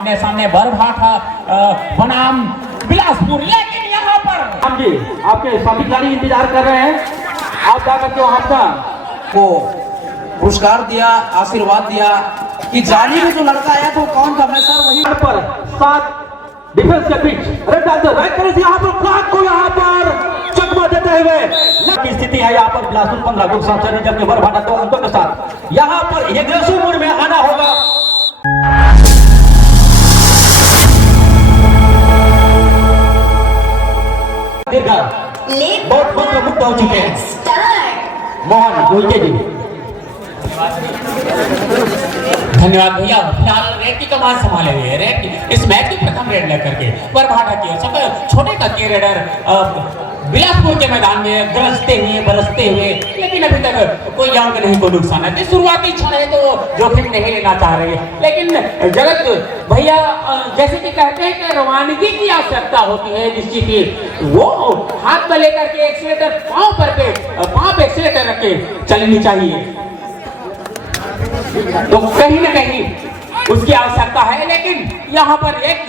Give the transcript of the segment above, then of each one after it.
सामने सामने बरभाठा बनाम बिलासपुर, लेकिन यहाँ पर हम जी आपके सभी खिलाड़ी इंतजार कर रहे हैं। आप जाकर के वहां का को पुरस्कार दिया, आशीर्वाद दिया कि जाली में जो लड़का आया तो कौन था मैं सर वही पर 7 डिफेंस के बीच रेड डालते राइट करे यहाँ पर फ्लैग को यहाँ पर चकमा देते हुए की स्थिति है। यहाँ पर बिलासपुर 15 अंकों के साथ चल रही, जबकि बरभाठा 2 अंकों के साथ यहाँ पर एग्रेसिव मोड में आना होगा। बहुत मंत्र मुक्त हो चुके हैं। मोहन उनके जी धन्यवाद भैया। फिलहाल रेड की कमान संभाले हुए रेड इस मैच की प्रथम रेड लेकर के बरभाठा की सब छोटे का के रेडर बिलासपुर के मैदान में गरजते हुए बरसते हुए, लेकिन अभी तक कोई जान के नहीं को नुकसान है। शुरुआती क्षण है तो जोखिम नहीं लेना चाह रहे, लेकिन जगत भैया जैसे कि कहते हैं कि रवानगी की आवश्यकता होती है निश्चित ही, वो हाथ पर लेकर के एक्सीलेटर पांव पे एक्सीलेटर रख के चलनी चाहिए, तो कहीं न कहीं उसकी आवश्यकता है। लेकिन यहाँ पर एक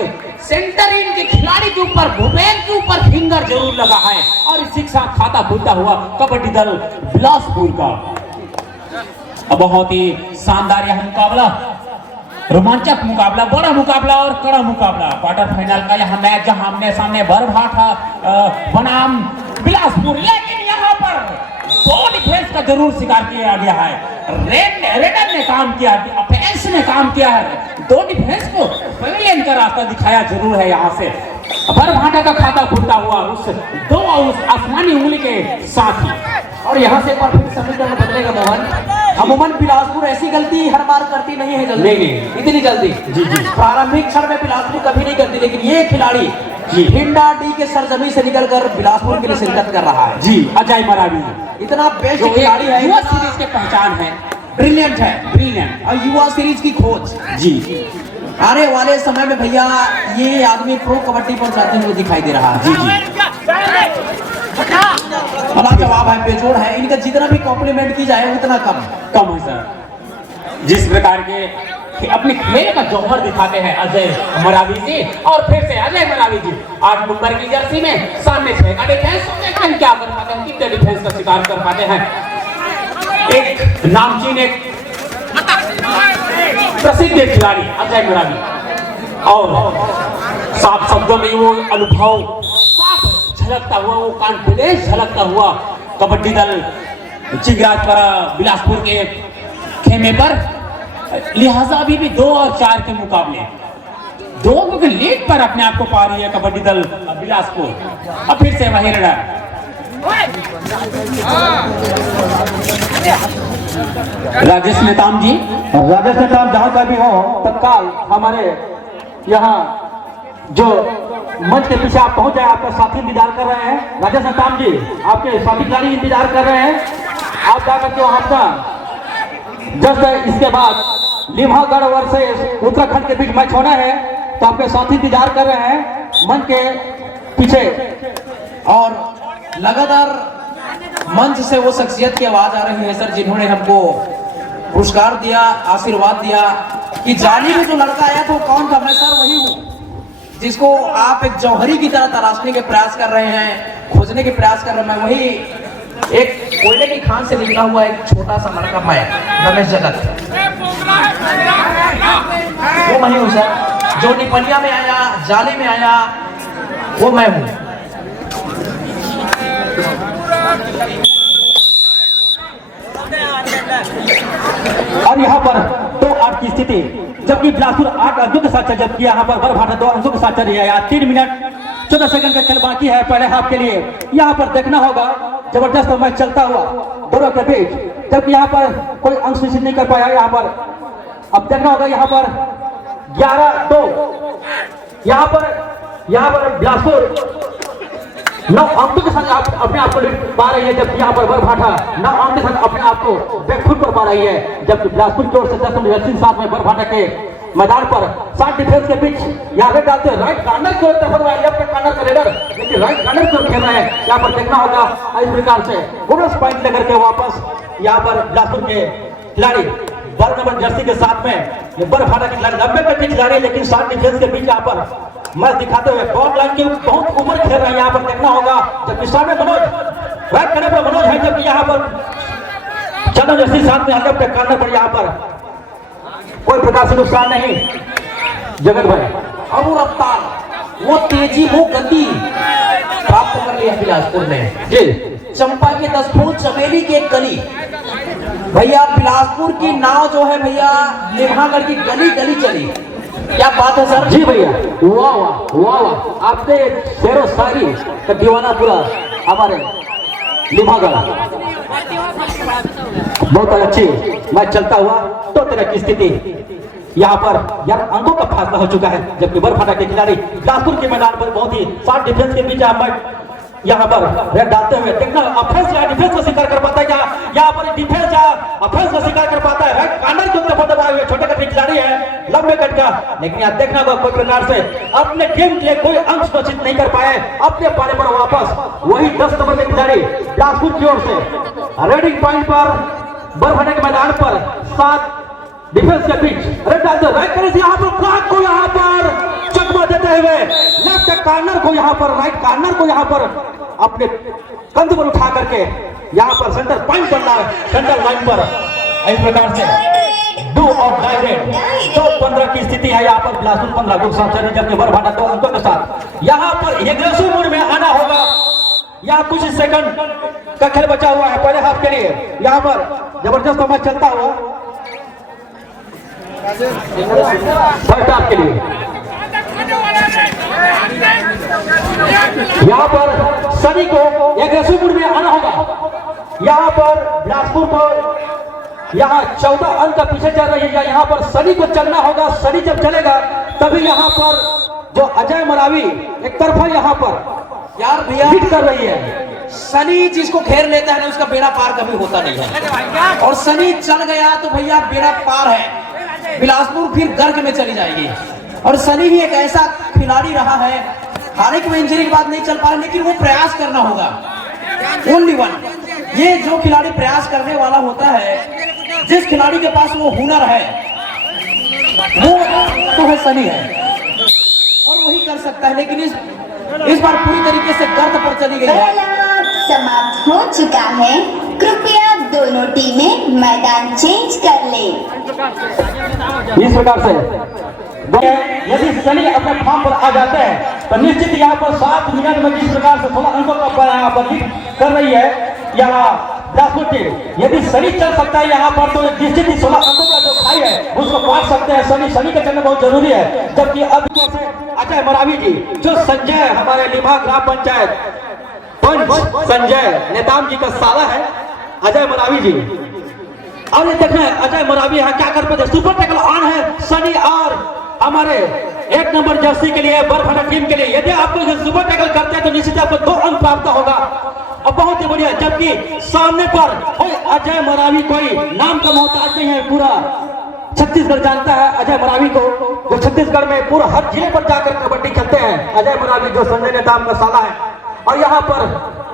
सेंटर इन के खिलाड़ी के ऊपर भूपेन के ऊपर फिंगर जरूर लगा है और इसी के साथ खाता खुलता हुआ कबड्डी दल बिलासपुर का बहुत ही शानदार यह मुकाबला, रोमांचक मुकाबला, बड़ा मुकाबला और कड़ा मुकाबला, क्वार्टर फाइनल का यह मैच जहां आमने सामने बरभाठा बनाम बिलासपुर, लेकिन यहाँ पर 2 डिफेंस का जरूर शिकार किया गया है। रेडर ने काम किया, अफेंस ने काम किया है, 2 डिफेंस को पवेलियन का रास्ता दिखाया जरूर है। यहाँ से बरभाठा का खाता खुलता हुआ उस आसमानी उंगली के साथ ही, और यहाँ से एक बार फिर समीकरण बदलेगा मोहन। अमूमन बिलासपुर ऐसी गलती हर बार करती नहीं है, जल्दी नहीं इतनी जल्दी जी प्रारंभिक क्षण में बिलासपुर कभी नहीं करती, लेकिन ये खिलाड़ी हिंडा डी के सरजमी से निकलकर बिलासपुर के लिए शिरकत कर रहा है जी। अजय मरावी इतना बेस्ट खिलाड़ी है, युवा सीरीज के पहचान है, ब्रिलियंट है, ब्रिलियंट और युवा सीरीज की खोज जी। आने वाले समय में भैया ये आदमी प्रो कबड्डी पर जाते हुए दिखाई दे रहा है। जी बड़ा जवाब है, बेजोड़ है, इनका जितना भी कॉम्प्लीमेंट की जाए उतना कम है सर। जिस प्रकार के अपने खेल का जौहर दिखाते हैं अजय मरावी जी, और फिर से अजय मरावी जी 8 नंबर की जर्सी में सामने 6 का डिफेंस, क्या कर पाते हैं, कितने डिफेंस का शिकार कर पाते हैं। एक नामचीन एक प्रसिद्ध खिलाड़ी अजय मरावी, और साफ शब्दों में वो अनुभव साफ झलकता हुआ, वो कॉन्फिडेंस झलकता हुआ कबड्डी दल चिगराजपुरा बिलासपुर के खेमे पर, लिहाजा अभी भी 2 और 4 के मुकाबले 2 के लीड पर अपने आप को पा रही है कबड्डी दल बिलासपुर। अब फिर से वही रेडर राजेश नेताम जी, राजेश नेताम जहां का भी हो तत्काल हमारे यहाँ जो मंच के पीछे आप पहुंच जाए, आपका साथी इंतजार कर रहे हैं। राजेश नेताम जी आपके साथी खिलाड़ी इंतजार कर रहे हैं। आप जाकर के वहां का जस्ट इसके बाद लिम्हागढ़ वर्सेस उत्तराखंड के बीच मैच होना है, तो आपके साथी इंतजार कर रहे हैं मंच के पीछे। और लगातार मंच से वो शख्सियत की आवाज आ रही है सर, जिन्होंने हमको पुरस्कार दिया, आशीर्वाद दिया कि जाली में जो लड़का आया तो कौन था मैं सर वही हूँ, जिसको आप एक जौहरी की तरह तराशने के प्रयास कर रहे हैं, खोजने के प्रयास कर रहे हैं। मैं वही एक कोयले की खान से निकला हुआ एक छोटा सा लड़का, मैं रमेश जगत, वो मैं हूँ सर, जो निपनिया में आया, जाली में आया, वो मैं हूँ। और यहाँ पर 2-8 की स्थिति, जबकि बिलासपुर 8 अंकों के साथ, जबकि यहाँ पर बरभाठा 2 अंकों के साथ चल रही है। 3 मिनट 14 सेकंड का खेल बाकी है पहले हाफ के लिए। यहाँ पर देखना होगा जबरदस्त मैच चलता हुआ दोनों के बीच, जबकि यहाँ पर कोई अंक सुनिश्चित नहीं कर पाया। यहाँ पर अब देखना होगा, यहाँ पर 11-2 यहाँ पर बिलासपुर 9 अंकों के साथ अपने आप को पा रही है, जबकि यहाँ पर बरभाठा 9 अंक के साथ अपने आप को बैकफुट पर पा रही है। जबकि बिलासपुर की ओर से 10 साथ में बरभाठा के मैदान पर 7 डिफेंस के बीच यहाँ पे डालते हैं राइट कॉर्नर की ओर तरफ लेफ्ट कॉर्नर का रेडर, लेकिन राइट कॉर्नर की ओर खेल रहे हैं। यहाँ पर देखना होगा इस प्रकार से बोनस पॉइंट लेकर के वापस यहाँ पर बिलासपुर के खिलाड़ी 12 नंबर जर्सी के साथ में ये बरफाटा के खिलाड़ी 90 के खिलाड़ी, लेकिन 7 डिफेंस के बीच यहाँ पर मैच दिखाते हुए बॉल लाइन के बहुत ऊपर खेल रहे हैं, यहाँ पर देखना होगा। जबकि सामने मनोज राइट करने पर मनोज है, जबकि यहाँ पर चंदन जर्सी साथ में हल्के कॉर्नर पर यहाँ पर कोई प्रकार से नुकसान नहीं। जगत भाई अब वो रफ्तार, वो तेजी, वो गति प्राप्त कर लिया बिलासपुर ने। जी चंपा के 10 फूल, चमेली की एक गली। भैया बिलासपुर की नाव जो है भैया लिम्हागढ़ की गली गली चली। क्या बात है सर। जी भैया, वाह वाह वाह वाह, आपने शेरो शायरी का दीवाना पूरा हमारे लिम्हागढ़, बहुत अच्छी मैच चलता हुआ। तो तरह की स्थिति यहाँ पर यार अंकों का फासला हो चुका है, जबकि बरफाटा के खिलाड़ी बिलासपुर के मैदान पर बहुत ही 7 डिफेंस के बीच यहाँ पर रेड डालते हुए देखना, ऑफेंस या डिफेंस का शिकार कर पाता है क्या, यहाँ पर डिफेंस या ऑफेंस का शिकार कर पाता है। राइट कॉर्नर के ऊपर दबाए हुए छोटे कट खिलाड़ी है लंबे कट का, लेकिन यहाँ देखना होगा कोई प्रकार से अपने टीम के लिए कोई अंक सुनिश्चित नहीं कर पाए। अपने पाले पर वापस वही 10 नंबर के खिलाड़ी बिलासपुर की ओर से रेडिंग पॉइंट पर बरफाटा के मैदान पर 7 डिफेंस के बीच रेड डालते राइट करें यहाँ पर फ्लैग को यहाँ पर चकमा देते हुए लेफ्ट कॉर्नर को यहाँ पर राइट कॉर्नर को यहाँ पर अपने कंध पर उठा करके यहाँ पर सेंटर पॉइंट करना है, सेंटर लाइन पर इस प्रकार से डू और डायरेक्ट। तो 15 की स्थिति है यहाँ पर बिलासपुर 15 के साथ चल रही, जबकि बरफाटा 2 अंकों के साथ। यहाँ पर एग्रेसिव मोड में आना होगा। यहाँ कुछ सेकंड का खेल बचा हुआ है पहले हाफ के लिए, यहाँ पर जबरदस्त मैच चलता हुआ फर्स्ट हाफ के लिए। यहाँ पर सनी को एग्रेसिव मोड में आना होगा। यहाँ पर बिलासपुर को यहाँ 14 अंक का पीछे चल रही है, यहाँ पर सनी को चलना होगा। सनी जब चलेगा तभी यहाँ पर जो अजय मरावी एक तरफा यहाँ पर यार भैया हिट कर रही है। सनी जिसको घेर लेता है ना उसका बेड़ा पार कभी होता नहीं है, और सनी चल गया तो भैया बेड़ा पार है। बिलासपुर फिर गर्क में चली जाएगी। और सनी ही एक ऐसा खिलाड़ी रहा है, हालांकि वो इंजरी के बाद नहीं चल पा रहा, लेकिन वो प्रयास करना होगा। ओनली वन, ये जो खिलाड़ी प्रयास करने वाला होता है, जिस खिलाड़ी के पास वो हुनर है वो तो है सनी है, और वही कर सकता है। लेकिन इस बार पूरी तरीके से गर्त पर चली गई है। समाप्त हो चुका है, कृपया दोनों टीमें मैदान चेंज कर लें। इस प्रकार से यदि सनी अपने फॉर्म पर आ जाते हैं तो निश्चित यहाँ पर 7 मिनट में जिस प्रकार से 16 अंकों का यहाँ पर कर रही है यहाँ बिलासपुर टीम, यदि सनी चल सकता है यहाँ पर तो निश्चित ही 16 अंकों का जो खाई है उसको पार सकते हैं। सनी का चलना बहुत जरूरी है। जबकि अब से अजय मरावी जी जो संजय हमारे लिम्हा ग्राम पंचायत संजय नेताम जी का साला है अजय मरावी जी, और ये देखना है अजय मरावी यहाँ क्या कर पाते। सुपर टैकल ऑन है सनी और हमारे 1 नंबर जर्सी के लिए बरफाटा टीम के लिए। यदि आपको सुपर टैकल करते हैं तो निश्चित आपको 2 अंक प्राप्त होगा और बहुत ही बढ़िया। जबकि सामने पर कोई अजय मरावी कोई नाम का मोहताज नहीं है, पूरा छत्तीसगढ़ जानता है अजय मरावी को, जो छत्तीसगढ़ में पूरा हर जिले पर जाकर कबड्डी खेलते हैं। अजय मरावी जो संजय नेताम का साला है, और यहाँ पर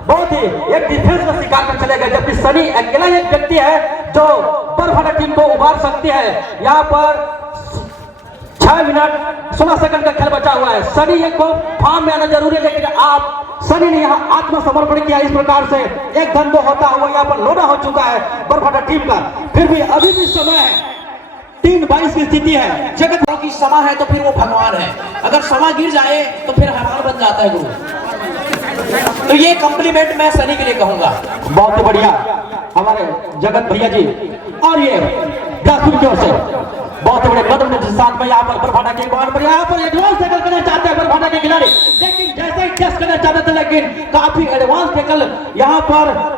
बहुत ही एक डिफेंस का शिकार कर चलेगा। जबकि सनी अकेला एक व्यक्ति है जो बरफाटा टीम को उबार सकती है। यहाँ पर 6 मिनट 16 सेकंड का खेल बचा हुआ है। सनी को फॉर्म में आना जरूरी है, लेकिन आप सनी ने यहाँ आत्मसमर्पण किया। इस प्रकार से एक धंधो होता हुआ यहाँ पर लोना हो चुका है बरफाटा टीम का। फिर भी अभी भी समय है, 3-22 की स्थिति है। जगत की समा है तो फिर वो भगवान है, अगर समा गिर जाए तो फिर हमारा बन जाता है गुरु। तो ये कॉम्प्लीमेंट मैं सनी के लिए कहूंगा। बहुत ही बढ़िया हमारे जगत भैया जी, और ये बिलासपुर की ओर से बहुत ही बड़े कदम के साथ में यहाँ पर बरफाटा के बाहर पर यहाँ पर एडवांस टैकल करना चाहते हैं बरफाटा के खिलाड़ी, लेकिन जैसे ही टेस्ट करना चाहते थे लेकिन काफी एडवांस टैकल यहाँ पर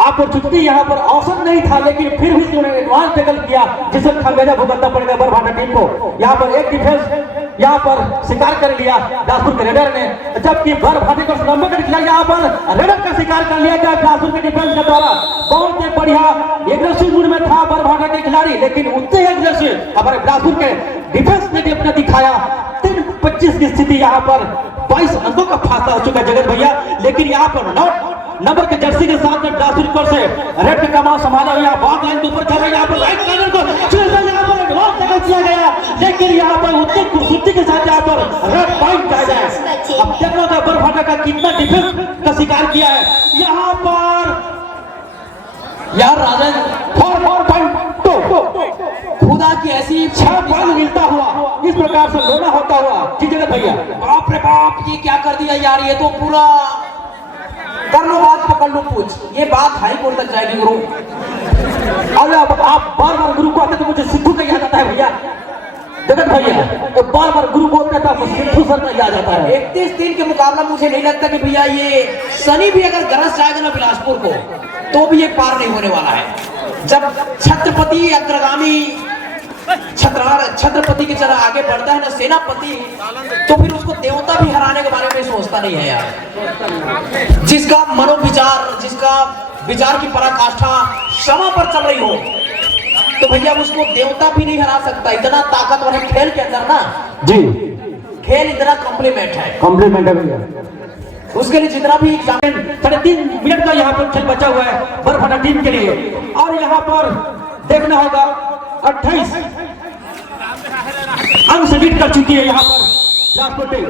अपॉर्चुनिटी यहाँ पर अवसर नहीं था, लेकिन फिर भी उन्होंने एडवांस टैकल किया जिसे खमेजा भुगतना पड़ेगा बरफाटा टीम को। यहाँ पर एक डिफेंस यहाँ पर शिकार कर लिया बिलासपुर के रेडर ने, जबकि बरफाटे को लंबे कर खिलाया यहाँ पर रेडर का शिकार कर लिया गया बिलासपुर के डिफेंस के द्वारा। बहुत ही बढ़िया एग्रेसिव मूड में था बरफाटा के खिलाड़ी, लेकिन उतने एग्रेसिव हमारे बिलासपुर के डिफेंस ने भी अपना दिखाया। 3-25 की स्थिति यहाँ पर 22 अंकों का फासला हो चुका है जगत भैया, लेकिन यहाँ पर नॉट नंबर के जर्सी के साथ में ग्लासपुर से रेड का कमाल संभाला हुआ बॉल लाइन के ऊपर चल रहा है। यहाँ पर राइट कॉर्नर को यहाँ पर एडवांस टैकल किया गया, लेकिन यहाँ पर उतनी खूबसूरती के साथ यहाँ पर रेड पॉइंट जाएगा। अब देखना होगा बरभाटा का कितना डिफेंस का शिकार किया है यहाँ पर। यार राजन 4.2 खुदा की ऐसी 6 पॉइंट मिलता हुआ इस प्रकार से लोना होता हुआ। जी जगत भैया, बाप रे बाप, ये क्या कर दिया यार, ये तो पूरा कर लो बात पकड़ लो पूछ, ये बात हाई कोर्ट तक जाएगी गुरु। अरे अब आप बार बार गुरु को आते तो मुझे सिद्धू का याद आता है भैया। जगत भैया तो बार बार गुरु बोलते था तो सिद्धू सर का याद आता है। 31-3 के मुकाबला मुझे नहीं लगता कि भैया ये सनी भी अगर गरज जाएगा ना बिलासपुर को तो भी ये पार नहीं होने वाला है। जब छत्रपति अग्रगामी छत्रपति की तरह आगे बढ़ता है ना सेनापति, तो फिर उसको देवता भी हराने के बारे में सोचता नहीं है यार। जिसका मनोविचार, जिसका विचार की पराकाष्ठा क्षमा पर चल रही हो, तो भैया उसको देवता भी नहीं हरा सकता। इतना ताकतवर है खेल के अंदर ना जी, खेल इतना कॉम्प्लीमेंट है, कॉम्प्लीमेंट है भैया। उसके लिए जितना भी 3.5 मिनट का यहाँ पर खेल बचा हुआ है बरभाटा टीम के लिए। और यहाँ पर देखना होगा 28 अंक से लीड कर चुकी है यहाँ पर बिलासपुर टीम।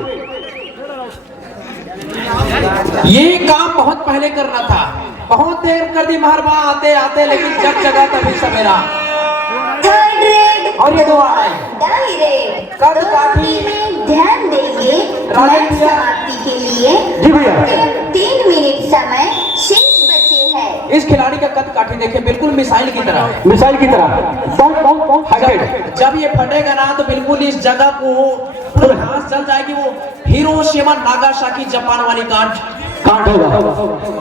ये काम बहुत पहले करना था, बहुत देर कर दी महरबा आते आते, लेकिन जब जगह तभी सवेरा। थर्ड रेड और ये दो आ रहे दाई रेड कद दोनों काफी टीमें ध्यान देंगे। राजन मैच भैया। समाप्ति के लिए जी भैया, 3 मिनट समय शेष बचे हैं। इस खिलाड़ी का कद काठी देखिए, बिल्कुल मिसाइल की तरह। मिसाइल की तरह बहुत हाइटेड। जब ये फटेगा ना तो बिल्कुल इस जगह को पूरा घास चल जाएगी। वो हिरोशिमा नागासाकी जापान वाली कांड होगा,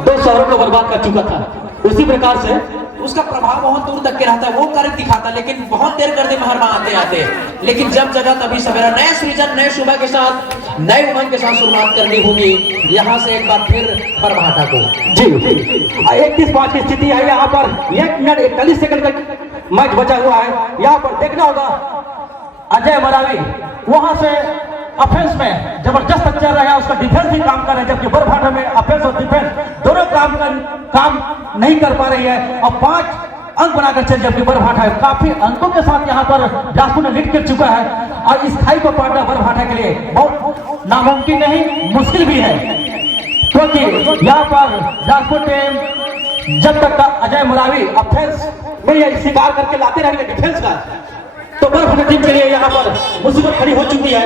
2 शहरों को बर्बाद कर चुका था। उसी प्रकार से उसका प्रभाव बहुत दूर तक के रहता है, वो कार्य दिखाता, लेकिन बहुत देर कर दी महरमा आते आते। लेकिन जब जगह तभी सवेरा, नए सृजन नए सुबह के साथ नए उमंग के साथ शुरुआत करनी होगी यहाँ से एक बार फिर बरभाटा को। जी 31-5 की स्थिति है यहाँ पर। 1 मिनट 41 सेकंड का मैच बचा हुआ है। यहाँ पर देखना होगा अजय मरावी वहां से ऑफेंस में जबरदस्त चल रहा है, उसका डिफेंस भी काम कर रहा है, जबकि बरभाटा में ऑफेंस और डिफेंस दोनों काम नहीं कर पा रही है। और 5 अंक बनाकर चल, जबकि बरभाटा काफी अंकों के साथ यहाँ पर बिलासपुर ने लीड कर चुका है। और इस खाई को पाटना बरभाटा के लिए बहुत नामुमकिन नहीं, मुश्किल भी है, क्योंकि यहाँ पर बिलासपुर टीम जब तक अजय मरावी ऑफेंस में ये शिकार करके लाते रहेंगे डिफेंस का, तो बरभाटा टीम के लिए यहाँ पर मुसीबत खड़ी हो चुकी है,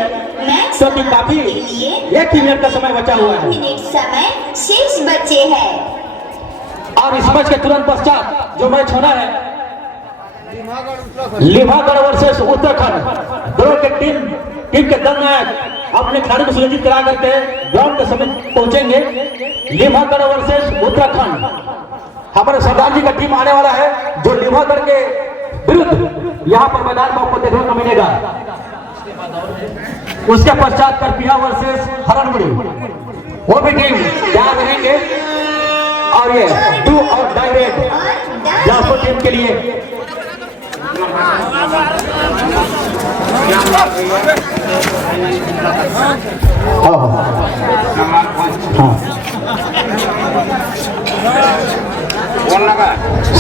क्योंकि काफी 1 ही मिनट का समय बचा हुआ है। मिनट समय शेष बचे हैं। और इस मैच के तुरंत पश्चात जो मैच होना है लिभागढ़ वर्सेस उत्तराखंड, दोनों के टीम के दल नायक अपने खिलाड़ी को सुनिश्चित करा करके ग्राउंड के समीप पहुंचेंगे। लिभागढ़ वर्सेस उत्तराखंड, हमारे सरदार जी का टीम आने वाला है, जो लिभागढ़ के विरुद्ध यहाँ पर मैदान में आपको देखने को मिलेगा। उसके पश्चात करपिया वर्सेस हरणमुड़ी, वो भी टीम तैयार रहेंगे। और ये डू और डायरेक्ट बिलासपुर टीम के लिए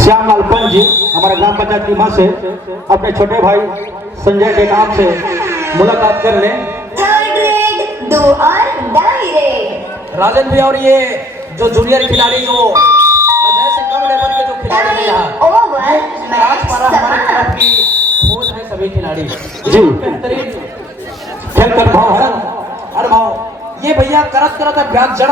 श्यामलाल पंत जी हमारे ग्राम पंचायत की मां से अपने छोटे भाई संजय टेकाम से मुलाकात कर ले। थर्ड रेड 2 और डाई रेड। राजन भैया, और ये जो जूनियर खिलाड़ी जो अजय से कम लेवल के जो खिलाड़ी हैं यहाँ ओवर मैच हमारे समाप्त। तरफ की खोज है सभी खिलाड़ी जी बेहतरीन खेल कर भाव है। अरे भाव ये भैया करत करत अभ्यास जड़